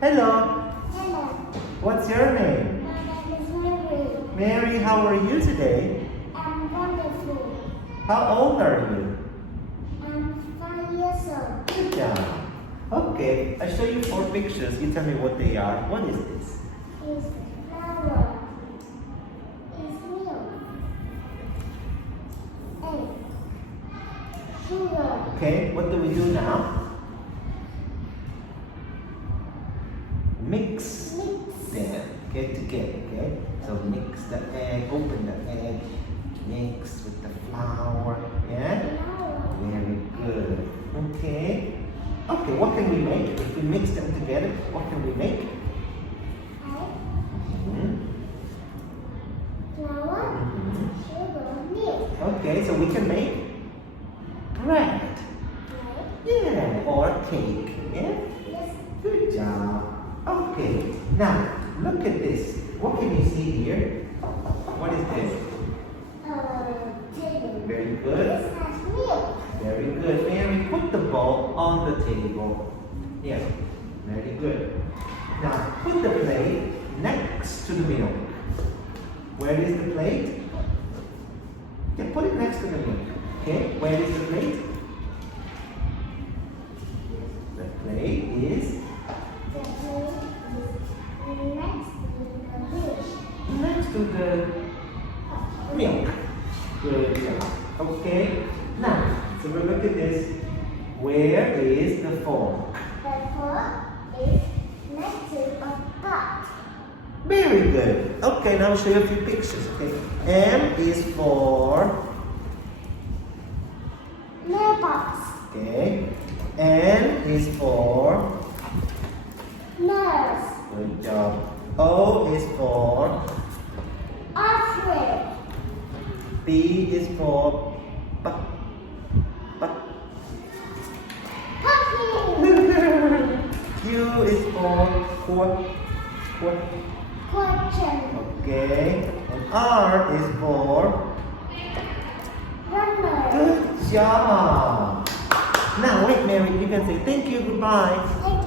Hello. Hello, What's your name? my name is Mary. Mary, how are you today? I'm wonderful. How old are you? I'm 5 years old. Good job. Okay, I show you 4 pictures. You tell me what they are. What is this? Is flower. Is milk. Egg. Sugar. Okay, what do we do now? Mix Mix. them. Get together, okay? So mix the egg, open the egg, mix with the flour. Yeah? Flower. Very good. Okay. Okay, what can we make? If we mix them together, what can we make? Egg. Mhm. Flour. Mhm. Sugar. Milk. Okay, so we can make bread. Bread. Yeah, or cake. Yeah? Yes. Good job. Okay, now look at this. What can you see here? What is this? Table. Very good. This has milk. Very good. Mary, put the bowl on the table. Yeah, very good. Now put the plate next to the milk. Where is the plate? Yeah, put it next to the milk. Okay, where is the plate? The plate is The plate is next to the dish. next to the milk. Good job. Okay, now, so we look at this. Where is the fork? The fork is next to a pot. Very good. Okay, now I'll show you a few pictures. Okay, M is for Mailbox. okay. N is for Nurse. good job. O is for Alfred. P is for p. Puppy. Q is for quack. Question. Okay, and R is for Runner. good job. Now wait, Mary, you can say thank you, goodbye. Thank